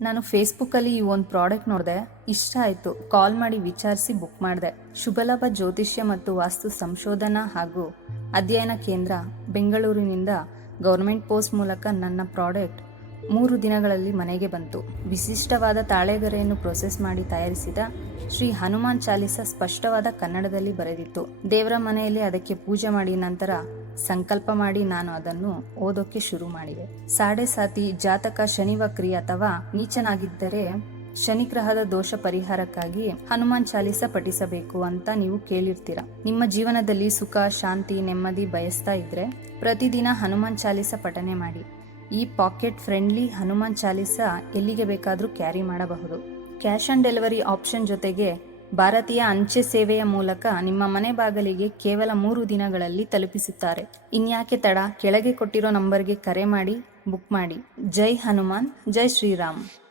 ನಾನು ಫೇಸ್ಬುಕ್ಕಲ್ಲಿ ಈ ಒಂದು ಪ್ರಾಡಕ್ಟ್ ನೋಡಿದೆ, ಇಷ್ಟ ಆಯಿತು. ಕಾಲ್ ಮಾಡಿ ವಿಚಾರಿಸಿ ಬುಕ್ ಮಾಡಿದೆ. ಶುಭಲಾಭ, ಜ್ಯೋತಿಷ್ಯ ಮತ್ತು ವಾಸ್ತು ಸಂಶೋಧನಾ ಹಾಗೂ ಅಧ್ಯಯನ ಕೇಂದ್ರ ಬೆಂಗಳೂರಿನಿಂದ ಗೌರ್ಮೆಂಟ್ ಪೋಸ್ಟ್ ಮೂಲಕ ನನ್ನ ಪ್ರಾಡಕ್ಟ್ ಮೂರು ದಿನಗಳಲ್ಲಿ ಮನೆಗೆ ಬಂತು. ವಿಶಿಷ್ಟವಾದ ತಾಳೆಗರೆಯನ್ನು ಪ್ರೊಸೆಸ್ ಮಾಡಿ ತಯಾರಿಸಿದ ಶ್ರೀ ಹನುಮಾನ್ ಚಾಲಿಸ ಸ್ಪಷ್ಟವಾದ ಕನ್ನಡದಲ್ಲಿ ಬರೆದಿತ್ತು. ದೇವರ ಮನೆಯಲ್ಲಿ ಅದಕ್ಕೆ ಪೂಜೆ ಮಾಡಿ ನಂತರ ಸಂಕಲ್ಪ ಮಾಡಿ ನಾನು ಅದನ್ನು ಓದೋಕೆ ಶುರು ಮಾಡಿದೆ. ಸಾಡೆ ಸಾತಿ ಜಾತಕ ಶನಿ ವಕ್ರಿ ಅಥವಾ ನೀಚನಾಗಿದ್ದರೆ ಶನಿ ಗ್ರಹದ ದೋಷ ಪರಿಹಾರಕ್ಕಾಗಿ ಹನುಮಾನ್ ಚಾಲಿಸ ಪಠಿಸಬೇಕು ಅಂತ ನೀವು ಕೇಳಿರ್ತೀರ. ನಿಮ್ಮ ಜೀವನದಲ್ಲಿ ಸುಖ, ಶಾಂತಿ, ನೆಮ್ಮದಿ ಬಯಸ್ತಾ ಇದ್ರೆ ಪ್ರತಿದಿನ ಹನುಮಾನ್ ಚಾಲಿಸ ಪಠನೆ ಮಾಡಿ. ಈ ಪಾಕೆಟ್ ಫ್ರೆಂಡ್ಲಿ ಹನುಮಾನ್ ಚಾಲಿಸ ಎಲ್ಲಿಗೆ ಬೇಕಾದರೂ ಕ್ಯಾರಿ ಮಾಡಬಹುದು. ಕ್ಯಾಶ್ ಆನ್ ಡೆಲಿವರಿ ಆಪ್ಷನ್ ಜೊತೆಗೆ ಭಾರತೀಯ ಅಂಚೆ ಸೇವೆಯ ಮೂಲಕ ನಿಮ್ಮ ಮನೆ ಬಾಗಿಲಿಗೆ ಕೇವಲ ಮೂರು ದಿನಗಳಲ್ಲಿ ತಲುಪಿಸುತ್ತಾರೆ. ಇನ್ಯಾಕೆ ತಡ? ಕೆಳಗೆ ಕೊಟ್ಟಿರೋ ನಂಬರ್ಗೆ ಕರೆ ಮಾಡಿ, ಬುಕ್ ಮಾಡಿ. ಜೈ ಹನುಮಾನ್, ಜೈ ಶ್ರೀರಾಮ್.